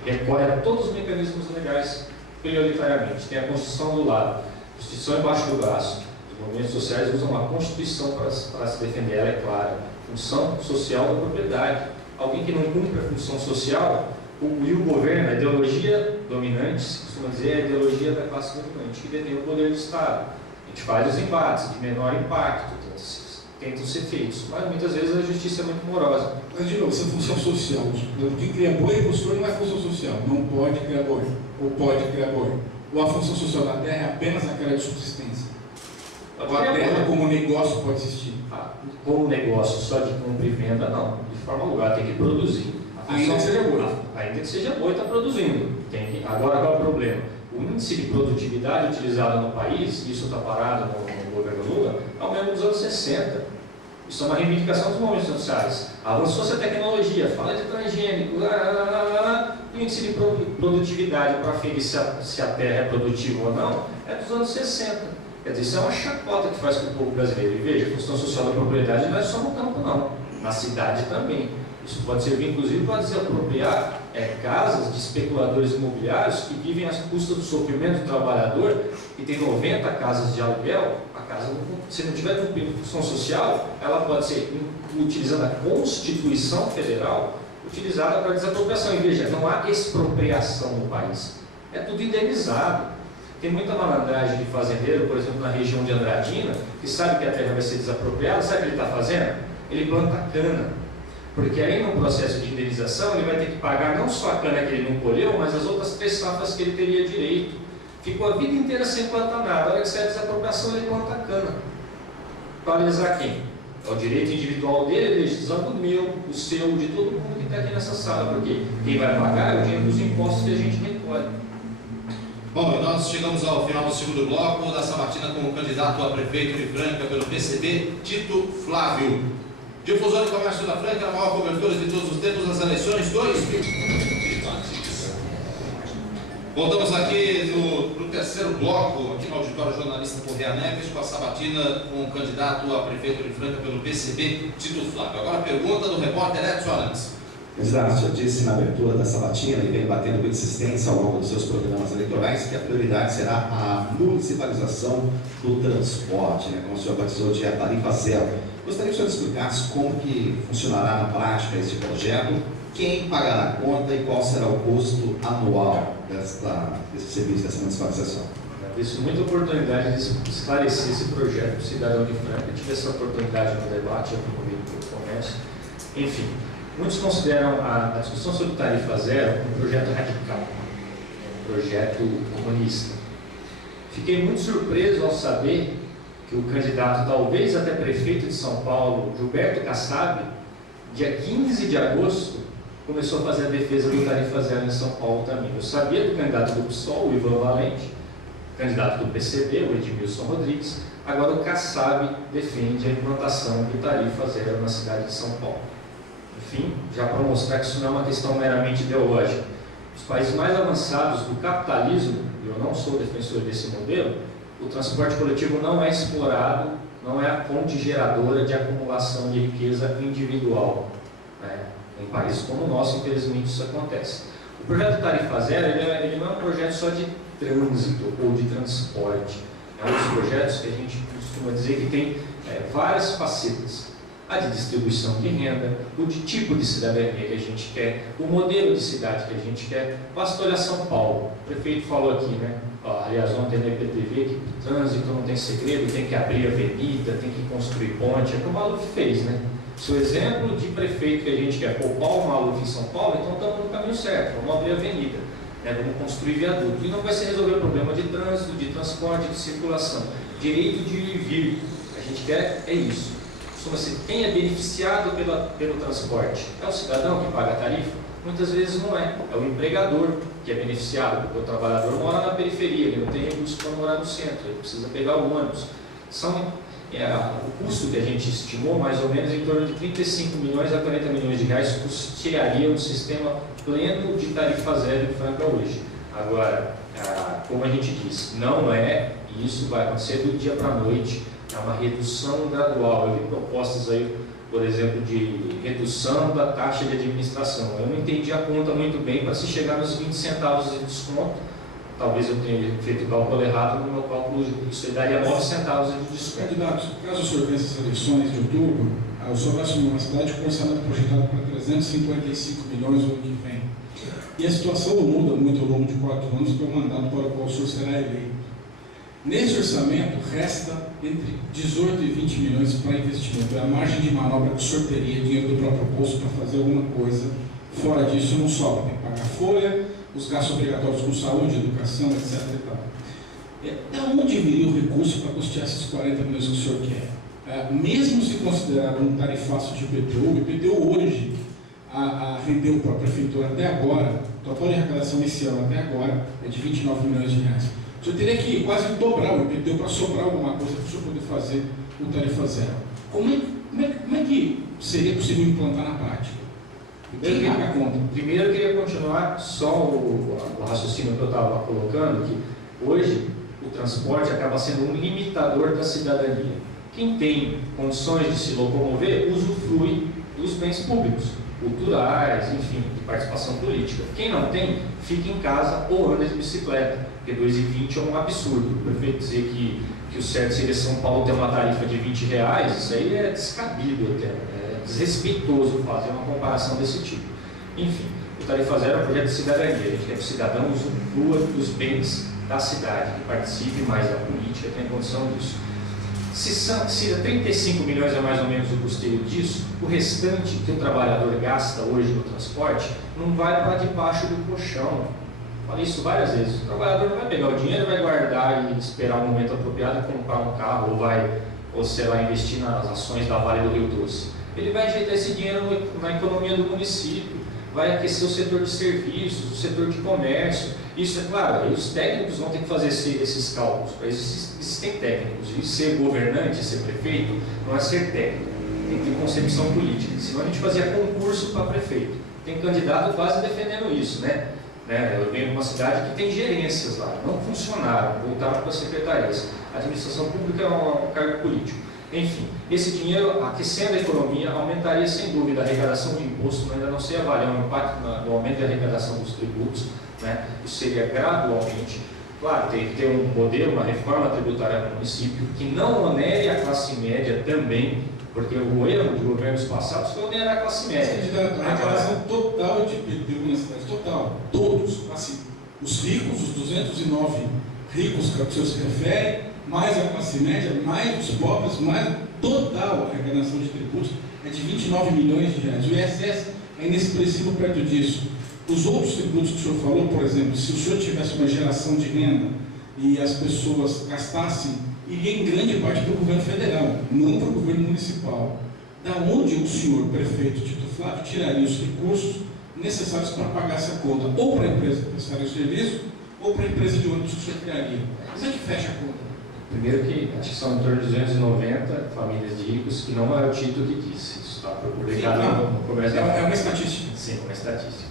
Ele recorre a todos os mecanismos legais prioritariamente. Tem a Constituição do lado, a Constituição embaixo do braço. Os movimentos sociais usam a Constituição para se defender, ela é clara. Função social da propriedade. Alguém que não cumpre a função social, e o governo, a ideologia dominante, se costuma dizer, é a ideologia da classe dominante, que detém o poder do Estado. A gente faz os embates de menor impacto, tentam ser feitos, mas muitas vezes a justiça é muito morosa. Mas, de novo, essa função social, quem cria boi, o senhor não é função social, não pode criar boi, ou pode criar boi. Ou a função social da terra é apenas aquela de subsistência. Ou a terra como negócio pode existir. Como negócio só de compra e venda, não. De forma alguma, tem que produzir. Ainda que seja boi. Ainda que seja boi, está produzindo. Agora, qual é o problema? O índice de produtividade utilizado no país, isso está parado no governo Lula, é o mesmo dos anos 60. Isso é uma reivindicação dos movimentos sociais. Avançou-se a tecnologia, fala de transgênico, o índice de produtividade para aferir se a terra é produtiva ou não, é dos anos 60. Quer dizer, isso é uma chacota que faz com o povo brasileiro. E veja, a função social da propriedade não é só no campo, não. Na cidade também. Isso pode servir, inclusive, para desapropriar casas de especuladores imobiliários que vivem às custas do sofrimento do trabalhador e tem 90 casas de aluguel. A casa, se não tiver cumprindo função social, ela pode ser, utilizando a Constituição Federal, utilizada para desapropriação. E veja, não há expropriação no país. É tudo indenizado. Tem muita malandragem de fazendeiro, por exemplo, na região de Andradina, que sabe que a terra vai ser desapropriada, sabe o que ele está fazendo? Ele planta cana. Porque aí no processo de indenização ele vai ter que pagar não só a cana que ele não colheu, mas as outras 3 safras que ele teria direito. Ficou a vida inteira sem plantar nada. A hora que sai a desapropriação ele planta cana. Para lesar quem? É o direito individual dele, legislando o meu, o seu, de todo mundo que está aqui nessa sala. Porque quem vai pagar é o dinheiro dos impostos que a gente recolhe. Bom, e nós chegamos ao final do segundo bloco da sabatina com o candidato a prefeito de Franca pelo PCB, Tito Flávio. Difusor de Comércio da Franca, a maior cobertura de todos os tempos das eleições 2000. Voltamos aqui no terceiro bloco, aqui no Auditório Jornalista Correia Neves, com a sabatina com o candidato a prefeito de Franca pelo PCB, Tito Flávio. Agora a pergunta do repórter Edson Arantes. Candidato, já disse na abertura da sabatina e vem batendo com insistência ao longo dos seus programas eleitorais que a prioridade será a municipalização do transporte, como o senhor batizou de a tarifa zero. Gostaria que o senhor explicasse como que funcionará na prática este projeto, quem pagará a conta e qual será o custo anual desse serviço, dessa municipalização. Agradeço muita oportunidade de esclarecer esse projeto para o cidadão de Franca. Eu tive essa oportunidade no debate, eu promovido pelo comércio. Enfim, muitos consideram a discussão sobre tarifa zero um projeto radical, um projeto comunista. Fiquei muito surpreso ao saber que o candidato, talvez até prefeito de São Paulo, Gilberto Kassab, dia 15 de agosto, começou a fazer a defesa do tarifa zero em São Paulo também. Eu sabia do candidato do PSOL, o Ivan Valente, candidato do PCB, o Edmilson Rodrigues. Agora o Kassab defende a implantação do tarifa zero na cidade de São Paulo. Enfim, já para mostrar que isso não é uma questão meramente ideológica. Os países mais avançados do capitalismo, e eu não sou defensor desse modelo, o transporte coletivo não é explorado, não é a fonte geradora de acumulação de riqueza individual. Em países como o nosso, infelizmente, isso acontece. O projeto Tarifa Zero ele não é um projeto só de trânsito ou de transporte. É um dos projetos que a gente costuma dizer que tem várias facetas. A de distribuição de renda, o de tipo de cidadania que a gente quer, o modelo de cidade que a gente quer. Basta olhar São Paulo. O prefeito falou aqui, aliás, ontem na IPTV, que o trânsito não tem segredo, tem que abrir avenida, tem que construir ponte. É o que o Maluf fez, Se o exemplo de prefeito que a gente quer poupar o Maluf em São Paulo, então estamos no caminho certo, vamos abrir avenida, vamos construir viaduto. E não vai se resolver o problema de trânsito, de transporte, de circulação. Direito de ir e vir. A gente quer isso. Quem é beneficiado pelo transporte? É o cidadão que paga a tarifa? Muitas vezes não é. É o empregador que é beneficiado, porque o trabalhador mora na periferia, ele não tem recurso para morar no centro, ele precisa pegar o ônibus. O custo que a gente estimou, mais ou menos, em torno de 35 milhões a 40 milhões de reais custearia um sistema pleno de tarifa zero em Franca hoje. Agora, como a gente diz, não é, e isso vai acontecer do dia para a noite. É uma redução gradual. Eu vi propostas aí, por exemplo, de redução da taxa de administração. Eu não entendi a conta muito bem para se chegar nos 20 centavos de desconto. Talvez eu tenha feito o cálculo errado, no meu cálculo isso daria 9 centavos de desconto. Candidato, caso o senhor vença as eleições de outubro, o senhor vai assumir uma cidade com orçamento projetado para 355 milhões no ano que vem. E a situação não muda muito ao longo de 4 anos, que é o mandato para o qual o senhor será eleito. Nesse orçamento, resta entre 18 e 20 milhões para investimento. É a margem de manobra que o senhor teria, dinheiro do próprio bolso, para fazer alguma coisa. Fora disso, não sobra. Tem que pagar folha, os gastos obrigatórios com saúde, educação, etc. De onde viria o recurso para custear esses 40 milhões que o senhor quer? Mesmo se considerado um tarifaço de IPTU, o IPTU hoje rendeu para a prefeitura até agora, total de arrecadação esse ano até agora, é de 29 milhões de reais. O senhor teria que quase dobrar o IPTU para sobrar alguma coisa para o senhor poder fazer o tarifa zero. Como é que seria possível implantar na prática? Quem paga a conta? Primeiro eu queria continuar só o raciocínio que eu estava colocando, que hoje o transporte acaba sendo um limitador da cidadania. Quem tem condições de se locomover, usufrui dos bens públicos, culturais, enfim, de participação política. Quem não tem, fica em casa ou anda de bicicleta, porque 2,20 é um absurdo. O prefeito dizer que o certo seria São Paulo ter uma tarifa de R$20, isso aí é descabido até, é desrespeitoso fazer uma comparação desse tipo. Enfim, o Tarifa Zero é um projeto de cidadania, a gente quer que o cidadão usufrua dos bens da cidade, que participe mais da política, tenha condição disso. Se 35 milhões é mais ou menos o custeio disso, o restante que o trabalhador gasta hoje no transporte não vai para debaixo do colchão. Falei isso várias vezes. O trabalhador não vai pegar o dinheiro, vai guardar e esperar o momento apropriado e comprar um carro, ou sei lá, investir nas ações da Vale do Rio Doce. Ele vai injetar esse dinheiro na economia do município, vai aquecer o setor de serviços, o setor de comércio. Isso é claro, aí os técnicos vão ter que fazer esses cálculos. Para isso existem técnicos. E ser governante, ser prefeito, não é ser técnico, tem que ter concepção política. Senão a gente fazia concurso para prefeito. Tem candidato quase defendendo isso, né? Eu venho de uma cidade que tem gerências lá, não funcionaram, voltaram para as secretarias. A administração pública é um cargo político. Enfim, esse dinheiro, aquecendo a economia, aumentaria sem dúvida a arrecadação de imposto, mas ainda não sei avaliar o impacto do aumento da arrecadação dos tributos, né? Isso seria gradualmente. Claro, tem que ter um modelo, uma reforma tributária no município, que não onere a classe média também, porque o erro de governos passados foi onerar a classe média. A arrecadação total de IPTU na cidade, total, todos, assim, os ricos, os 209 ricos que você se refere, mais a classe média, mais os pobres, mais total a arrecadação de tributos é de 29 milhões de reais. O ISS é inexpressivo perto disso. Os outros tributos que o senhor falou, por exemplo, se o senhor tivesse uma geração de renda e as pessoas gastassem, iria em grande parte para o governo federal, não para o governo municipal. Da onde o senhor, prefeito Tito Flávio, tiraria os recursos necessários para pagar essa conta? Ou para a empresa que prestaria o serviço, ou para a empresa de ônibus que o senhor criaria? Como é que fecha a conta? Primeiro que acho que são em torno de 290 famílias de ricos, que não é o Tito que disse, isso está publicado no comércio. É uma estatística. Sim, uma estatística.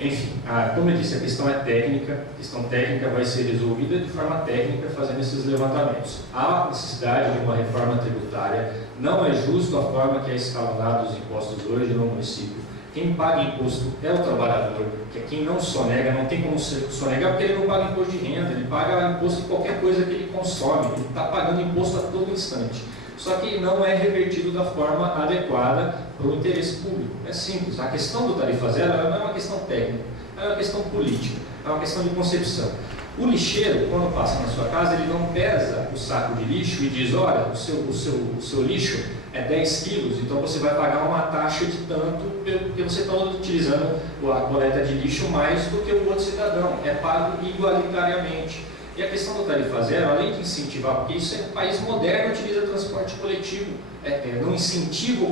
Enfim, como eu disse, a questão é técnica, a questão técnica vai ser resolvida de forma técnica fazendo esses levantamentos. Há necessidade de uma reforma tributária, não é justo a forma que é escalonado os impostos hoje no município. Quem paga imposto é o trabalhador, que é quem não sonega, não tem como sonegar porque ele não paga imposto de renda, ele paga imposto de qualquer coisa que ele consome, ele está pagando imposto a todo instante. Só que não é revertido da forma adequada para o interesse público. É simples, a questão do Tarifa Zero não é uma questão técnica, é uma questão política, é uma questão de concepção. O lixeiro, quando passa na sua casa, ele não pesa o saco de lixo e diz, olha, o seu lixo é 10 quilos, então você vai pagar uma taxa de tanto, porque você está utilizando a coleta de lixo mais do que o outro cidadão, é pago igualitariamente. E a questão do Tarifa Zero, além de incentivar, porque isso é um país moderno, utiliza transporte coletivo, não incentiva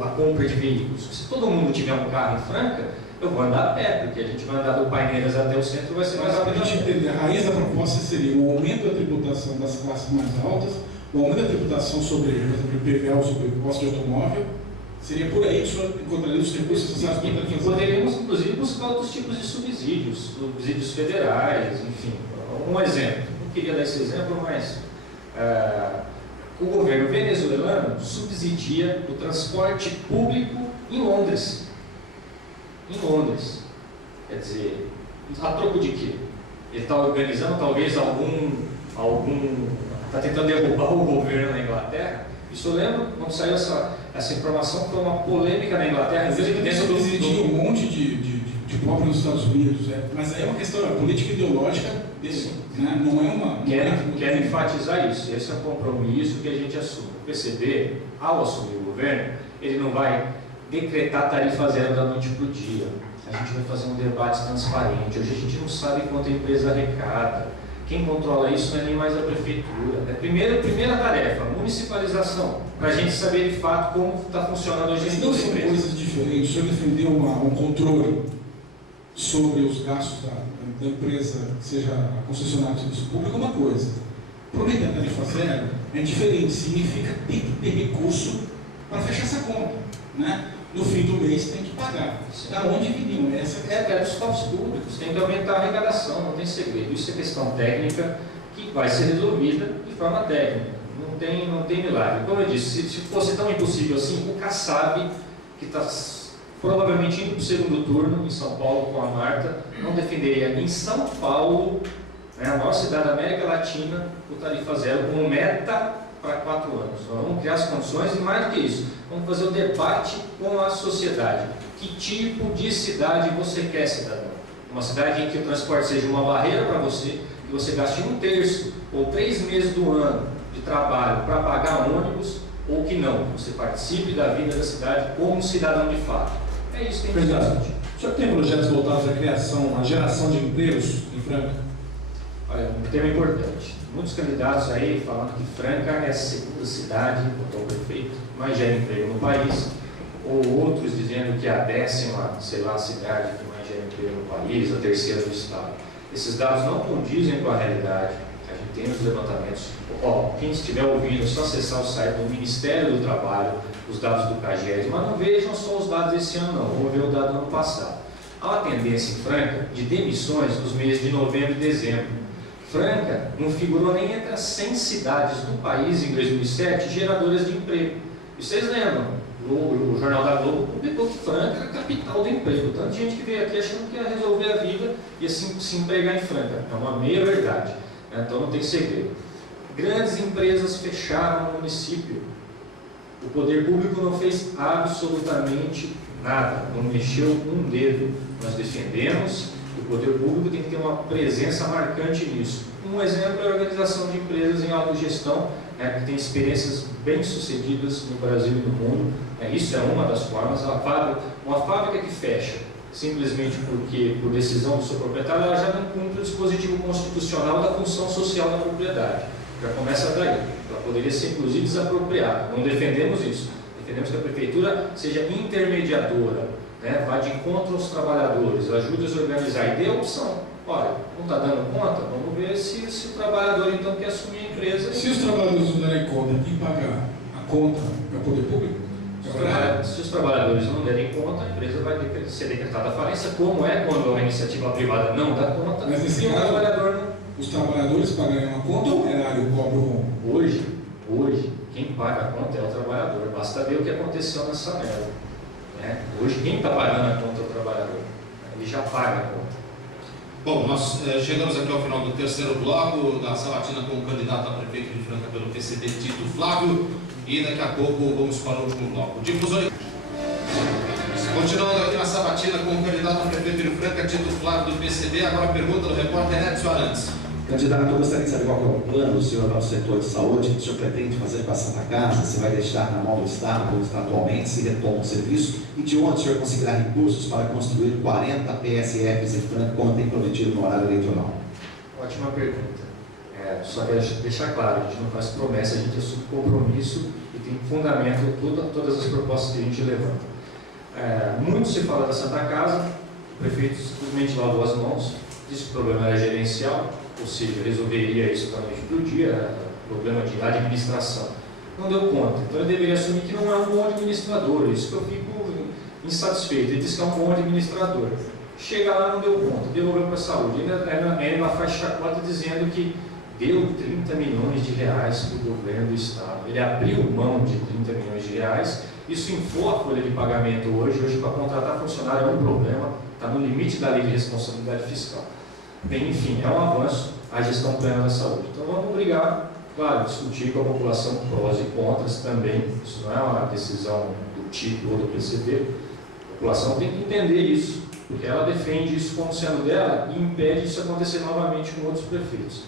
a compra de veículos. Se todo mundo tiver um carro em Franca, eu vou andar a pé, porque a gente vai andar do Paineiras até o centro, vai ser mais rápido. Para a gente entender, a raiz da proposta seria o aumento da tributação das classes mais altas, o aumento da tributação sobre, por exemplo, o IPVA, sobre o imposto de automóvel. Seria por aí que o senhor encontraria os recursos necessários para fazer. E poderíamos, inclusive, buscar outros tipos de subsídios federais, enfim. Um exemplo, não queria dar esse exemplo, mas o governo venezuelano subsidia o transporte público em Londres. Em Londres. Quer dizer, a troco de quê? Ele está organizando talvez está tentando derrubar o governo na Inglaterra. Isso eu lembro, quando saiu essa informação, foi uma polêmica na Inglaterra. Ele subsidia um monte de pobre nos Estados Unidos, mas aí é uma questão política ideológica dele, né? Não é uma... Quero enfatizar isso, esse é um compromisso que a gente assume. O PCB, ao assumir o governo, ele não vai decretar tarifa zero da noite para o dia. A gente vai fazer um debate transparente. Hoje a gente não sabe quanto a empresa arrecada. Quem controla isso não é nem mais a prefeitura. É a primeira tarefa, municipalização, para a gente saber de fato como está funcionando hoje em dia. Não são coisas diferentes. O senhor defendeu um controle sobre os gastos da empresa, seja a concessionária de serviço público, é uma coisa. Prometer a tarifa zero é diferente, significa ter que ter recurso para fechar essa conta, né? No fim do mês tem que pagar. Da onde viriam? Essa é dos cofres públicos, tem que aumentar a arrecadação, não tem segredo. Isso é questão técnica que vai ser resolvida de forma técnica. Não tem milagre. Como eu disse, se fosse tão impossível assim, o Kassab que está provavelmente indo para o segundo turno em São Paulo com a Marta, não defenderia em São Paulo, né, a maior cidade da América Latina, o tarifa zero como meta para 4 anos. Nós vamos criar as condições e, mais do que isso, vamos fazer o debate com a sociedade. Que tipo de cidade você quer, cidadão? Uma cidade em que o transporte seja uma barreira para você, que você gaste 1/3 ou 3 meses do ano de trabalho para pagar ônibus, ou que não, que você participe da vida da cidade como um cidadão de fato. É isso que tem que discutir. O senhor tem projetos voltados à criação, à geração de empregos em Franca? Olha, um tema importante. Muitos candidatos aí falando que Franca é a segunda cidade, botou o prefeito, mais gera emprego no país, ou outros dizendo que é a 10ª, sei lá, cidade que mais gera emprego no país, a 3ª do estado. Esses dados não condizem com a realidade. A gente tem os levantamentos. Quem estiver ouvindo, é só acessar o site do Ministério do Trabalho, os dados do CAGED, mas não vejam só os dados desse ano não, vamos ver o dado do ano passado. Há uma tendência em Franca de demissões nos meses de novembro e dezembro. Franca não figurou nem entre as 100 cidades do país em 2007 geradoras de emprego. E vocês lembram? O Jornal da Globo publicou que Franca era a capital do emprego. Tanta gente que veio aqui achando que ia resolver a vida e assim se empregar em Franca. É uma meia verdade, né? Então não tem segredo. Grandes empresas fecharam o município. O poder público não fez absolutamente nada, não mexeu um dedo. Nós defendemos que o poder público tem que ter uma presença marcante nisso. Um exemplo é a organização de empresas em autogestão, que tem experiências bem-sucedidas no Brasil e no mundo. Isso é uma das formas. Uma fábrica que fecha simplesmente porque, por decisão do seu proprietário, ela já não cumpre o dispositivo constitucional da função social da propriedade. Já começa daí. Ela poderia ser, inclusive, desapropriada. Não defendemos isso. Defendemos que a prefeitura seja intermediadora, né? Vá de encontro aos trabalhadores, ajude a se organizar e dê a opção. Olha, não está dando conta? Vamos ver se o trabalhador então quer assumir a empresa. Se os trabalhadores não derem conta, quem paga a conta é o poder público? Se os trabalhadores não derem conta, a empresa vai ser decretada falência, como é quando a iniciativa privada não dá conta. Mas nesse caso, os trabalhadores pagam a conta ou o erário cobra o rombo? Hoje, quem paga a conta é o trabalhador. Basta ver o que aconteceu nessa merda. Né? Hoje, quem está pagando a conta é o trabalhador. Ele já paga a conta. Bom, nós chegamos aqui ao final do terceiro bloco da sabatina com o candidato a prefeito de Franca pelo PCB, Tito Flávio, e daqui a pouco vamos para o último bloco. Difusor. Continuando aqui na sabatina com o candidato a prefeito de Franca, Tito Flávio do PCB, agora a pergunta do repórter Edson Arantes. Candidato, eu gostaria de saber qual é o plano do senhor para o setor de saúde que o senhor pretende fazer com a Santa Casa, se vai deixar na mão do Estado, como está atualmente, se retoma o serviço, e de onde o senhor conseguirá recursos para construir 40 PSFs em Franca, como tem prometido no horário eleitoral? Ótima pergunta. Só quero deixar claro, a gente não faz promessa, a gente assume compromisso e tem fundamento todas as propostas que a gente levanta. Muito se fala da Santa Casa, o prefeito simplesmente lavou as mãos, disse que o problema era gerencial, ou seja, resolveria isso da noite para o dia, problema de administração. Não deu conta, então ele deveria assumir que não é um bom administrador, isso que eu fico insatisfeito. Ele disse que é um bom administrador. Chega lá, não deu conta, devolveu para a saúde. Ainda faz chacota dizendo que deu 30 milhões de reais para o governo do Estado. Ele abriu mão de 30 milhões de reais, isso inflou a folha de pagamento hoje para contratar funcionário é um problema, está no limite da lei de responsabilidade fiscal. Bem, enfim, é um avanço a gestão plena da saúde. Então vamos brigar, claro, discutir com a população prós e contras também. Isso não é uma decisão do TIP ou do PCB. A população tem que entender isso, porque ela defende isso como sendo dela e impede isso acontecer novamente com outros prefeitos.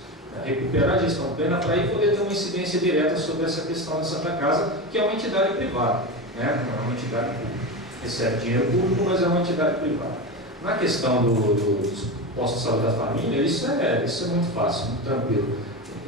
Recuperar a gestão plena para aí poder ter uma incidência direta sobre essa questão da Santa Casa, que é uma entidade privada, né? Não é uma entidade pública. Recebe dinheiro público, mas é uma entidade privada. Na questão dos postos de saúde da família, isso é muito fácil, muito tranquilo.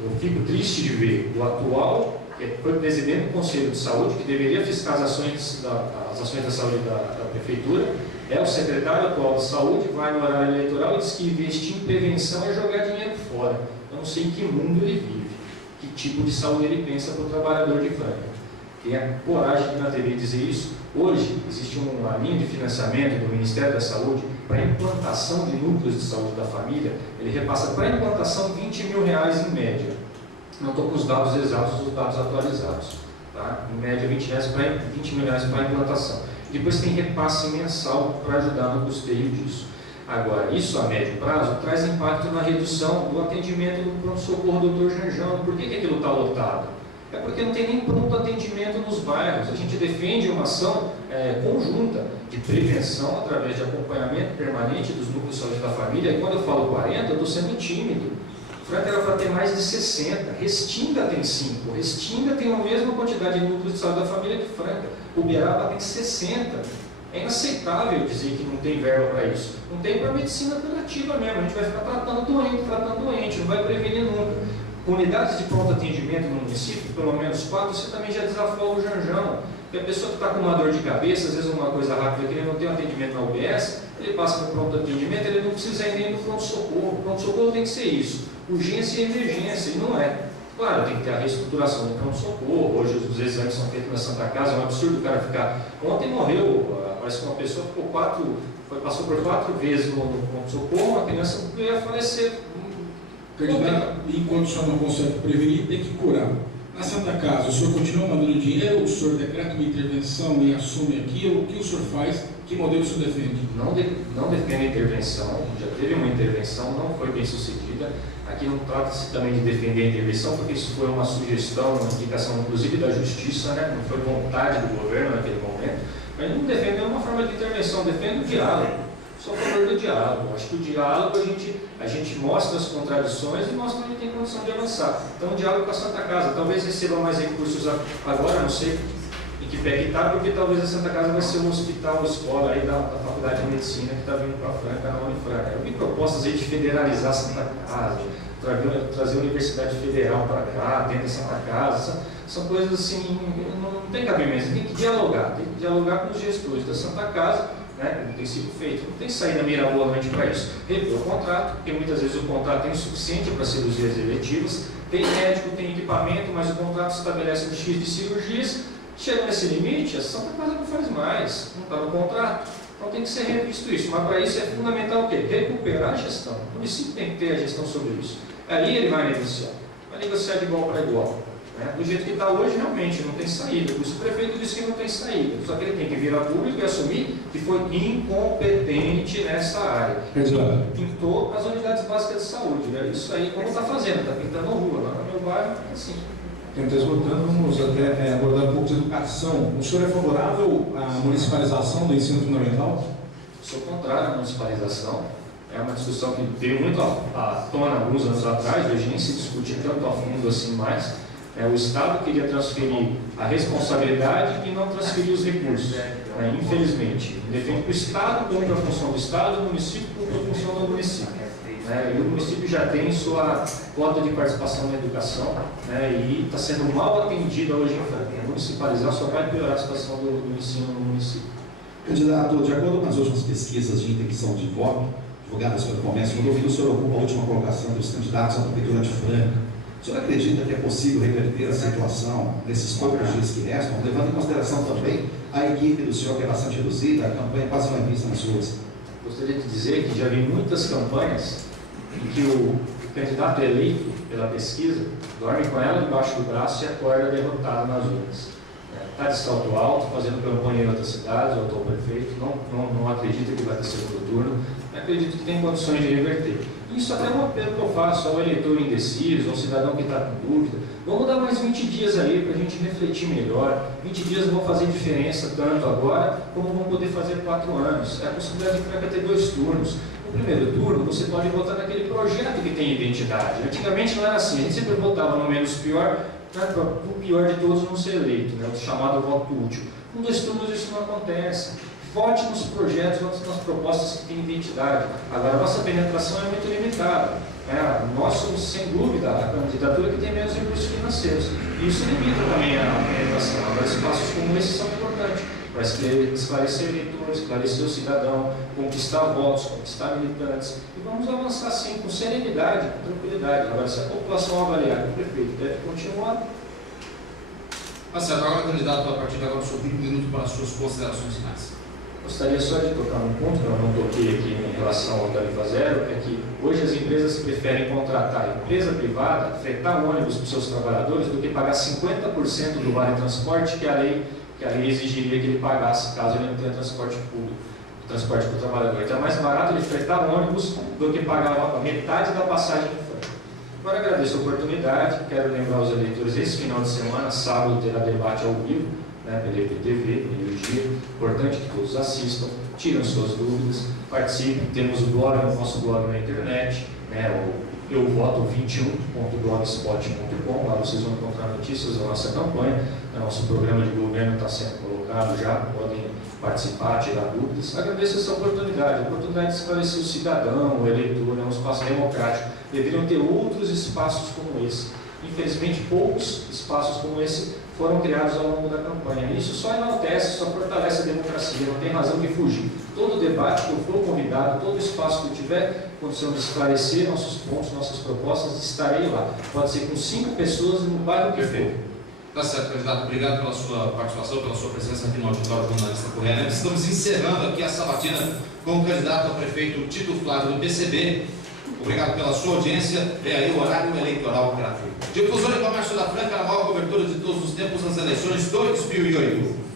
Eu fico triste de ver o atual, que foi presidente do Conselho de Saúde, que deveria fiscalizar as ações da saúde da Prefeitura, é o secretário atual de Saúde, vai no horário eleitoral e diz que investir em prevenção é jogar dinheiro fora. Eu não sei em que mundo ele vive, que tipo de saúde ele pensa para o trabalhador de Franca. Tem a coragem de ir na TV dizer isso. Hoje existe uma linha de financiamento do Ministério da Saúde para a implantação de núcleos de saúde da família. Ele repassa para a implantação R$20 mil em média. Não estou com os dados exatos, os dados atualizados. Tá? Em média R$20 mil para a implantação. Depois tem repasse mensal para ajudar no custeio disso. Agora, isso a médio prazo traz impacto na redução do atendimento do pronto-socorro do Dr. Janjão. Por que aquilo está lotado? É porque não tem nem pronto atendimento nos bairros. A gente defende uma ação conjunta de prevenção através de acompanhamento permanente dos núcleos de saúde da família. E quando eu falo 40, eu estou sendo tímido. Franca era para ter mais de 60, Restinga tem 5, Restinga tem a mesma quantidade de núcleos de saúde da família que Franca, Uberaba tem 60. É inaceitável dizer que não tem verba para isso. Não tem para medicina curativa mesmo, a gente vai ficar tratando doente, não vai prevenir nunca. Unidades de pronto atendimento no município, pelo menos 4, você também já desafoga o Janjão. Porque a pessoa que está com uma dor de cabeça, às vezes uma coisa rápida, que ele não tem um atendimento na UBS, ele passa no pronto atendimento, ele não precisa ir nem do pronto-socorro. O pronto-socorro tem que ser isso, urgência e emergência, e não é. Claro, tem que ter a reestruturação do pronto-socorro, hoje os exames são feitos na Santa Casa, é um absurdo o cara ficar... Ontem morreu, parece que uma pessoa passou por 4 vezes no pronto-socorro, uma criança ia falecer. Enquanto o senhor não consegue prevenir, tem que curar. Na Santa Casa, o senhor continua mandando dinheiro, o senhor decreta uma intervenção e assume aquilo, o que o senhor faz, que modelo o senhor defende? Não defende a intervenção, já teve uma intervenção, não foi bem sucedida. Aqui não trata-se também de defender a intervenção, porque isso foi uma sugestão, uma indicação inclusive da Justiça, né? Não foi vontade do governo naquele momento. Mas não defende nenhuma forma de intervenção, defende o diálogo. Sou a favor do diálogo. Acho que o diálogo a gente mostra as contradições e mostra onde tem condição de avançar. Então, o diálogo com a Santa Casa. Talvez receba mais recursos agora, não sei em que pé que está, porque talvez a Santa Casa vai ser um hospital, escola aí da Faculdade de Medicina que está vindo para Franca, na Unifranca. Eu vi propostas aí de federalizar a Santa Casa, trazer a Universidade Federal para cá, dentro da Santa Casa. São coisas assim, não tem cabimento. Tem que dialogar com os gestores da Santa Casa. Né, não tem sido feito, não tem saída mirabolante para isso. Repor o contrato, porque muitas vezes o contrato é insuficiente para cirurgias eletivas, tem médico, tem equipamento, mas o contrato estabelece um X de cirurgias, chega nesse limite, a Santa Casa não faz mais, não está no contrato, então tem que ser revisto isso. Mas para isso é fundamental o quê? Recuperar a gestão. O município tem que ter a gestão sobre isso. Ali ele vai negociar de igual para igual. Do jeito que está hoje, realmente não tem saída. Por isso o prefeito disse que não tem saída. Só que ele tem que virar público e assumir que foi incompetente nessa área. Pintou as unidades básicas de saúde. Né? Isso aí, como está fazendo, está pintando a rua. Lá no meu bairro, é assim. Está esgotando, vamos até abordar um pouco de educação. O senhor é favorável à municipalização do ensino fundamental? Sou contrário à municipalização. É uma discussão que veio muito à tona alguns anos atrás, hoje nem se discute tanto a fundo assim mais. O Estado queria transferir a responsabilidade e não transferir os recursos, infelizmente. Defende que o Estado cumpra a função do Estado, o município cumpra a função do município. E o município já tem sua cota de participação na educação e está sendo mal atendida hoje em Franca. Municipalizar só vai piorar a situação do ensino no município. Candidato, de acordo com as últimas pesquisas de intenção de voto, divulgadas pelo Comércio, quando eu vi o senhor ocupa a última colocação dos candidatos à Prefeitura de Franca, o senhor acredita que é possível reverter a situação nesses poucos dias que restam, levando em consideração também a equipe do senhor, que é bastante reduzida, a campanha quase não é vista nas ruas? Gostaria de dizer que já vi muitas campanhas em que o candidato eleito pela pesquisa dorme com ela debaixo do braço e acorda derrotado nas urnas. Está de salto alto, fazendo campanha em outras cidades, o atual prefeito, não acredita que vai ter segundo turno, acredito que tem condições de reverter. Isso até é um apelo que eu faço ao eleitor indeciso, ao cidadão que está com dúvida. Vamos dar mais 20 dias aí para a gente refletir melhor. 20 dias vão fazer diferença tanto agora, como vão poder fazer 4 anos. É a possibilidade de Franca ter 2 turnos. No primeiro turno, você pode votar naquele projeto que tem identidade. Antigamente não era assim, a gente sempre votava no menos pior, para o pior de todos não ser eleito, o chamado voto útil. Com 2 turnos isso não acontece. Vote nos projetos, vote nas propostas que têm identidade. Agora, a nossa penetração é muito limitada. Nós somos, sem dúvida, a candidatura que tem menos recursos financeiros. E isso limita também a penetração. Agora, espaços como esse são importantes para esclarecer eleitores, esclarecer o cidadão, conquistar votos, conquistar militantes. E vamos avançar, sim, com serenidade, com tranquilidade. Agora, se a população avaliar que o prefeito deve continuar... Marcelo, agora, candidato, a partir de agora, o senhor tem 1 minuto para as suas considerações finais. Gostaria só de tocar num ponto que eu não toquei aqui em relação ao Tarifa Zero, é que hoje as empresas preferem contratar empresa privada, fretar ônibus para os seus trabalhadores, do que pagar 50% do vale transporte, que é a lei que a lei exigiria que ele pagasse caso ele não tenha transporte público, transporte para o trabalhador. Então é mais barato ele fretar ônibus do que pagar a metade da passagem de Franca. Agora agradeço a oportunidade, quero lembrar os eleitores, esse final de semana, sábado, terá debate ao vivo, né, pela EPTV, meio-dia. Importante que todos assistam, tirem suas dúvidas, participem. Temos o blog, o nosso blog na internet, né, o euvoto21.blogspot.com. Lá vocês vão encontrar notícias da nossa campanha. O nosso programa de governo está sendo colocado já, podem participar, tirar dúvidas. Agradeço essa oportunidade, a oportunidade de esclarecer o cidadão, o eleitor, é um espaço democrático. Deveriam ter outros espaços como esse. Infelizmente, poucos espaços como esse foram criados ao longo da campanha. Isso só enaltece, só fortalece a democracia, não tem razão de fugir. Todo debate que eu for convidado, todo espaço que eu tiver condição de esclarecer nossos pontos, nossas propostas, estarei lá. Pode ser com 5 pessoas no bairro que for. Tá certo, candidato. Obrigado pela sua participação, pela sua presença aqui no auditório jornalista Correia. Estamos encerrando aqui a sabatina com o candidato a prefeito Tito Flávio do PCB. Obrigado pela sua audiência. Vem aí o horário eleitoral gratuito. Difusora e Comércio da Franca, a maior cobertura de todos os tempos nas eleições 2008.